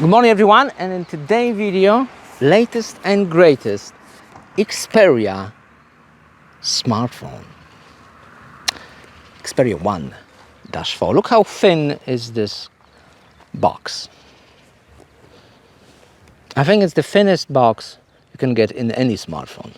Good morning everyone, and in today's video, latest and greatest Xperia smartphone. Xperia 1-4. Look how thin is this box. I think it's the thinnest box you can get in any smartphone.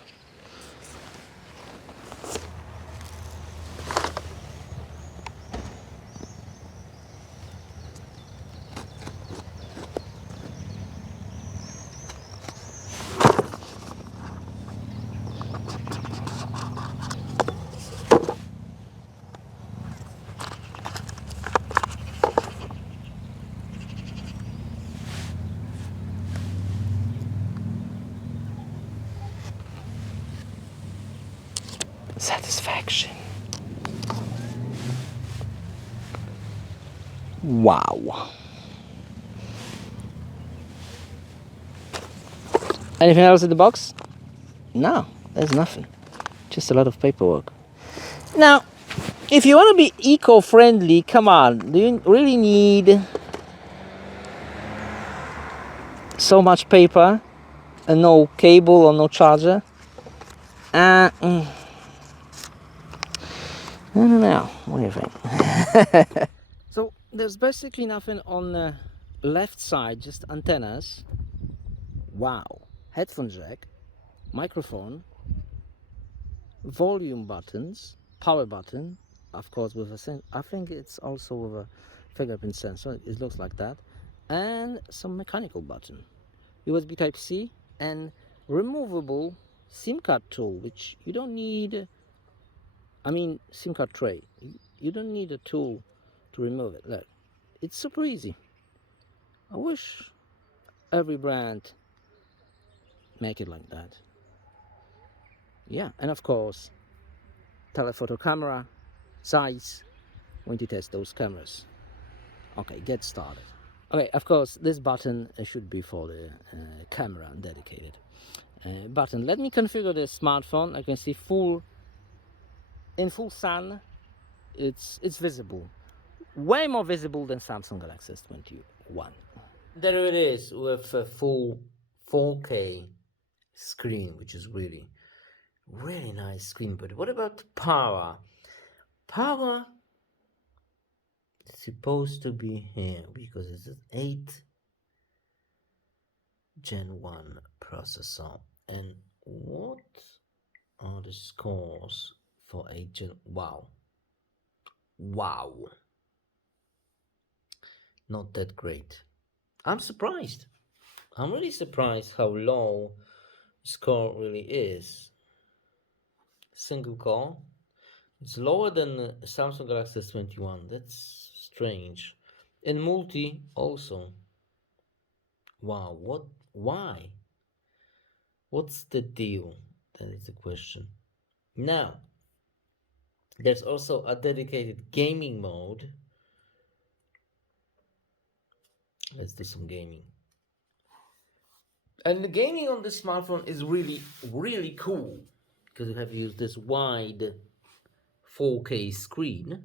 Satisfaction. Wow. Anything else in the box? No, there's nothing. Just a lot of paperwork. Now, if you want to be eco-friendly, come on, do you really need so much paper and no cable or no charger? I don't know. What do you think? So there's basically nothing on the left side, just antennas. Wow. Headphone jack, microphone, volume buttons, power button, of course with a I think it's also with a fingerprint sensor. It looks like that, and some mechanical button, USB Type C, and removable SIM card tool, which you don't need. I mean, SIM card tray. You don't need a tool to remove it. Look, it's super easy. I wish every brand make it like that. Yeah, and of course, telephoto camera, size, when to test those cameras. Okay, get started. Okay, of course, this button should be for the camera dedicated button. Let me configure this smartphone. I can see in full sun. It's visible, way more visible than Samsung Galaxy S21. There it is with a full 4K screen, which is really nice screen. But what about power? Power is supposed to be here because it's an 8 Gen 1 processor. And what are the scores for 8 Gen? Wow, not that great. I'm surprised. I'm really surprised how low the score really is. Single core, it's lower than Samsung Galaxy S21. That's strange. And multi also. Wow, why? What's the deal? That is the question. Now, there's also a dedicated gaming mode. Let's do some gaming. And the gaming on this smartphone is really cool because you have used this wide 4K screen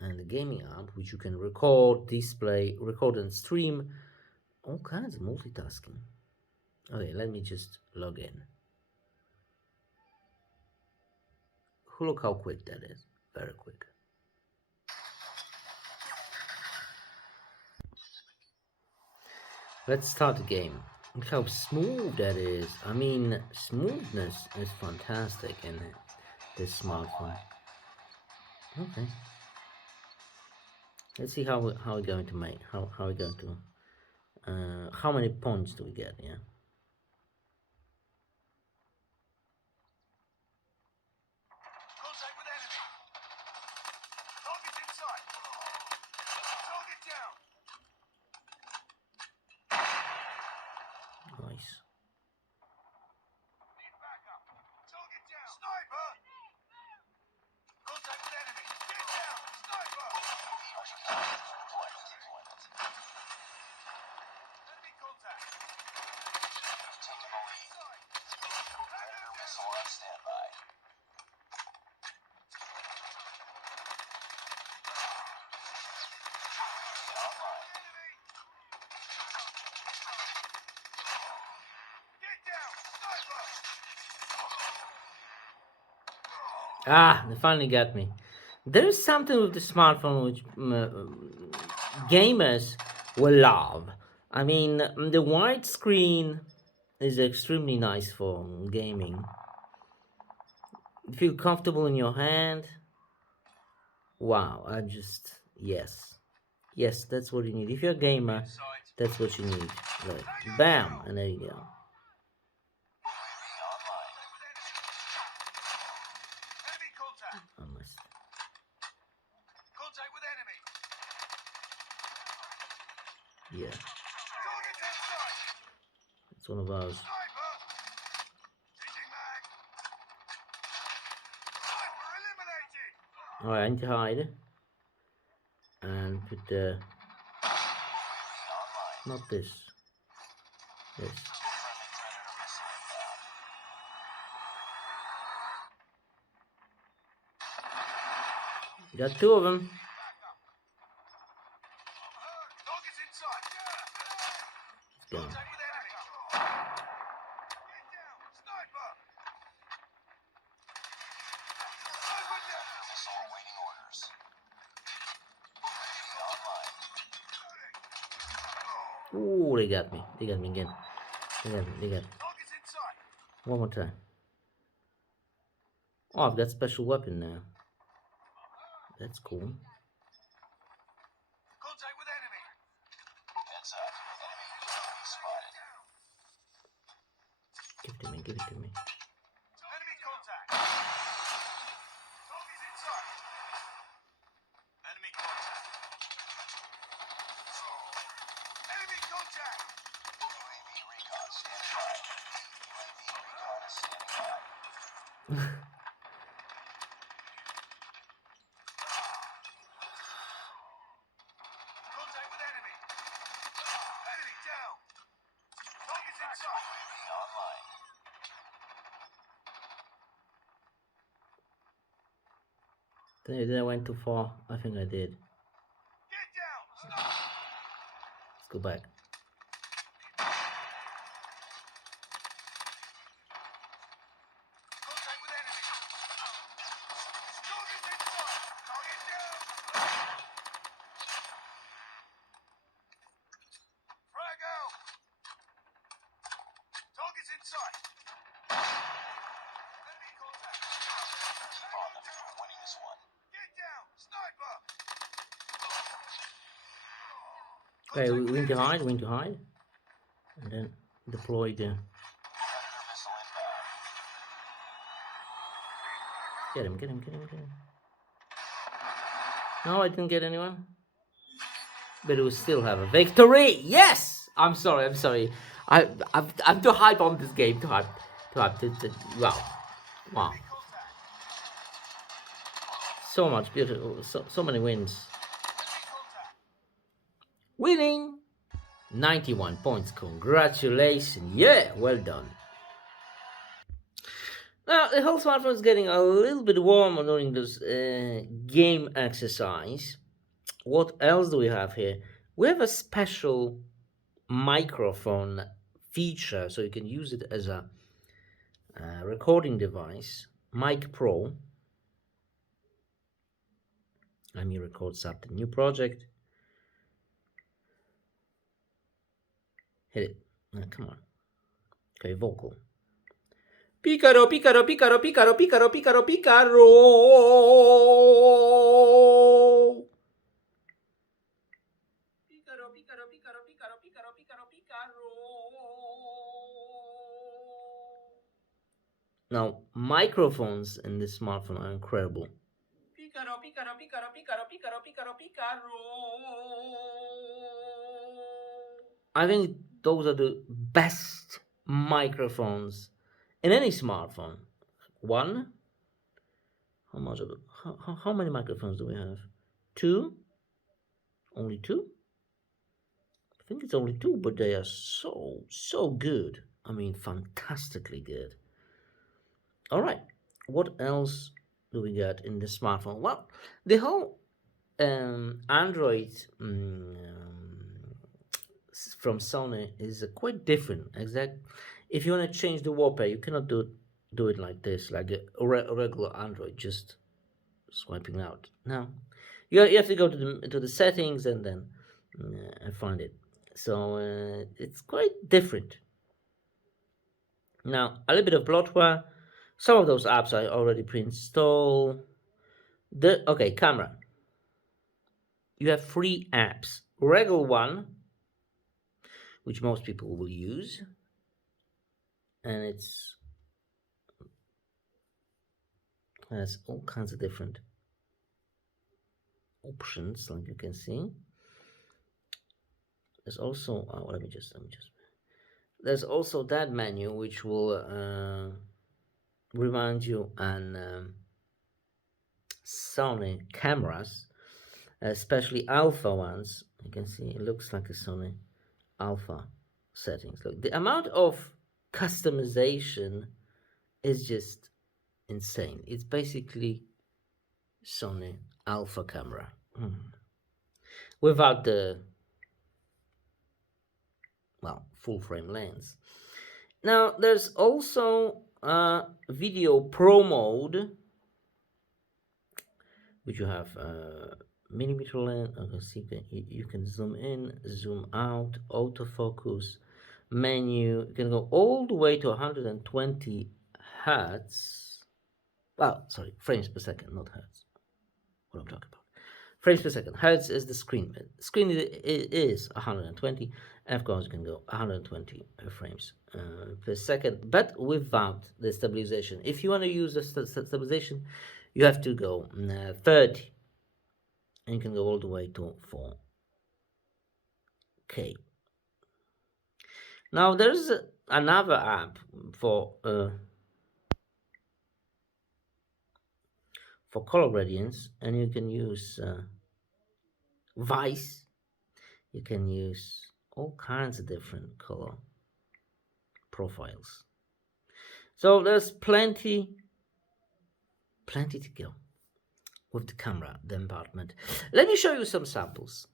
and the gaming app, which you can record, display, record and stream, all kinds of multitasking. Okay, let me just log in. Look how quick that is. Very quick. Let's start the game. Look how smooth that is. I mean, smoothness is fantastic in this smartphone. Okay. Let's see how we're going to make. How we're going to. How many points do we get? Yeah. Contact with enemy. Target in sight. Target down. Nice. Need backup. Target down. Sniper. Contact with enemy. Get down. Sniper. Enemy contact. Taking the lead. Missile on standby. Online. Ah, they finally got me. There is something with the smartphone which gamers will love. I mean, the widescreen is extremely nice for gaming. You feel comfortable in your hand. Wow, yes. Yes, that's what you need. If you're a gamer, Sight. that's what you need. Like, bam, and there you go. Enemy contact. I must, Contact with enemy. yeah, Target's in sight. it's one of those. Sniper. Changing mag. Sniper eliminated. Alright, I need to hide and put the, not this, this. Got two of them. Target's in sight. Let's go. Contact with enemy. Get down. Sniper. Sniper down. Missile awaiting orders. Online. Ooh, they got me. They got me again. They got me. They got me. Target's in sight. One more time. Oh, I've got special weapon now. That's cool. Contact with enemy. Heads up. Enemy UAV spotted. Give it to me. Give it to me. Enemy contact. Target's in sight. Enemy contact. Enemy contact. UAV recon standby. UAV recon is standing by. Contact with enemy. Enemy down. Target's in sight. UAV online. Did I went too far? I think I did. Get down. Sniper. Let's go back. Contact with enemy. Target's in sight. Target down. Frag out. Target's in sight. Enemy contact. Keep on them. We're winning this one. Get down. Sniper. Okay, we need to hide. We need to hide. And then deploy the. Predator missile inbound. Get him. Get him. Get him. Get him. No, I didn't get anyone. But we still have a victory. Yes. I'm sorry. I'm sorry. I'm too hype on this game. Too hype. Too hype. Wow. Wow. So much beautiful. So many wins. Winning 91 points. Congratulations. Yeah, well done. Now, the whole smartphone is getting a little bit warmer during this game exercise. What else do we have here? We have a special microphone feature, so you can use it as a recording device. Mic Pro. Let me record something. New project. Hit it. Come on. Okay, vocal. Picaro, picaro, picaro, picaro, picaro, picaro, picaro. Picaro, picaro, picaro, picaro, picaro, picaro, picaro. Now, microphones in this smartphone are incredible. Picaro, picaro, picaro, picaro, picaro, picaro, picaro. I think those are the best microphones in any smartphone. One. How much of it? How many microphones do we have? Two? Only two? I think it's only two, but they are so good. I mean, fantastically good. All right. What else do we get in the smartphone? Well, the whole Android from Sony is quite different. Exact. If you want to change the wallpaper, you cannot do it do it like this, like a regular Android, just swiping out. Now, you have to go to the settings and then find it. So it's quite different. Now, a little bit of bloatware. Some of those apps I already pre-install. Okay, camera. You have three apps. Regular one, which most people will use, and it's has all kinds of different options, like you can see. There's also let me just there's also that menu which will remind you on Sony cameras, especially alpha ones. You can see it looks like a Sony alpha settings. Look, the amount of customization is just insane. It's basically Sony alpha camera without the full frame lens. Now there's also a video pro mode, which you have millimeter lens. Okay, see, you can zoom in, zoom out, autofocus, menu. You can go all the way to 120 hertz. Well, sorry, frames per second, not hertz. What I'm talking about. Frames per second. Hertz is the screen. Screen is 120. And of course, you can go 120 frames per second, but without the stabilization. If you want to use the stabilization, you have to go 30. And you can go all the way to 4K. Now, there's another app for color gradients, and you can use Vice. You can use all kinds of different color profiles. So there's plenty to go with the camera department. Let me show you some samples.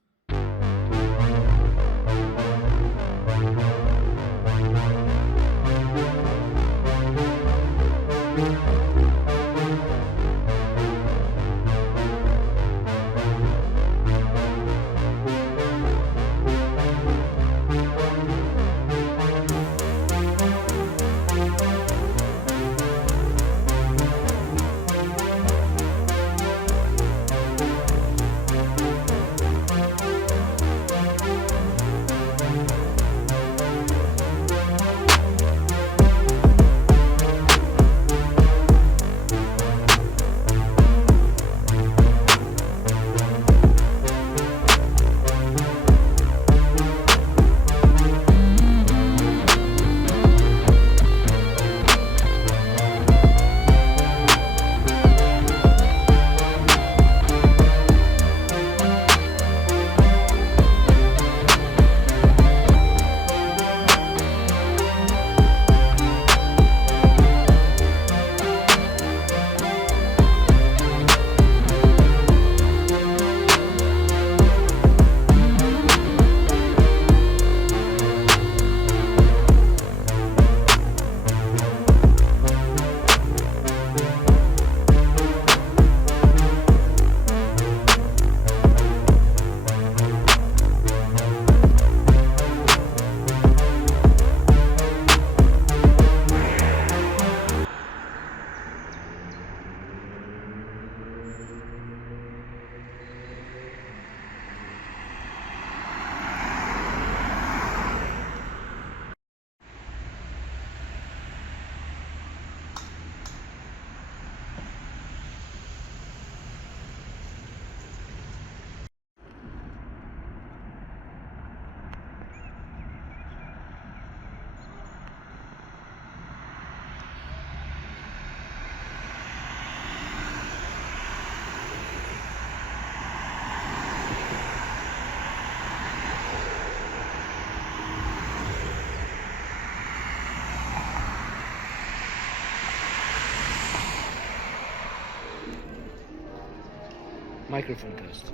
Microphone test.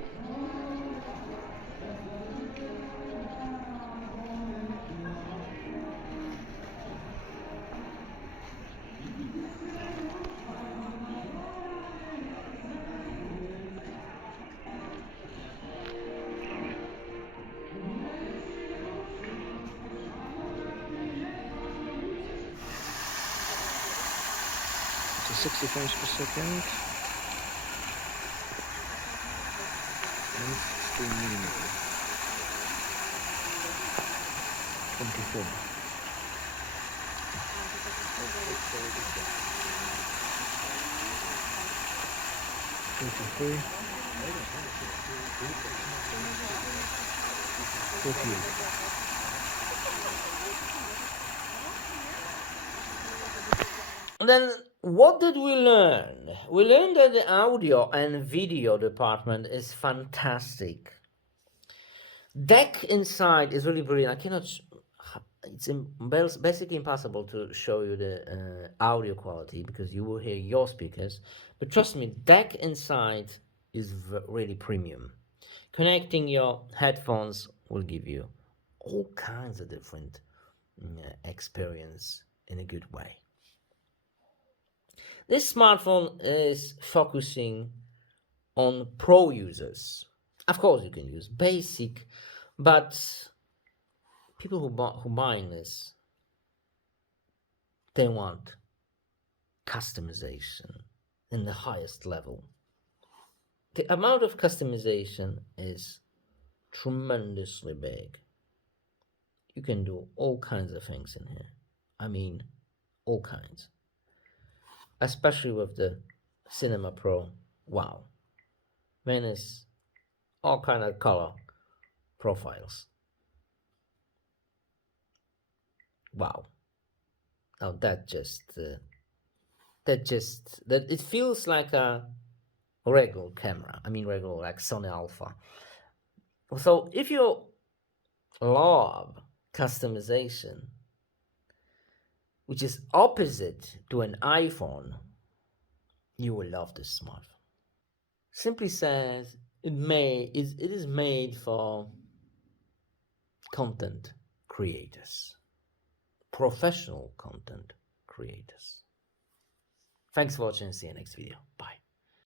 60 frames per second and 16mm 24. 23, 48. And then what did we learn? We learned that the audio and video department is fantastic. Deck inside is really brilliant. I cannot. It's basically impossible to show you the audio quality because you will hear your speakers. But trust me, deck inside is really premium. Connecting your headphones will give you all kinds of different experience in a good way. This smartphone is focusing on pro users. Of course, you can use basic, but people who buying this, they want customization in the highest level. The amount of customization is tremendously big. You can do all kinds of things in here. I mean, all kinds. Especially with the Cinema Pro. Wow. Man, is all kind of color profiles. Wow. Now that it feels like a regular camera. I mean regular like Sony Alpha. So if you love customization, which is opposite to an iPhone, you will love this smartphone. Simply says it is made for content creators, professional content creators. Thanks for watching. See you next video. Bye.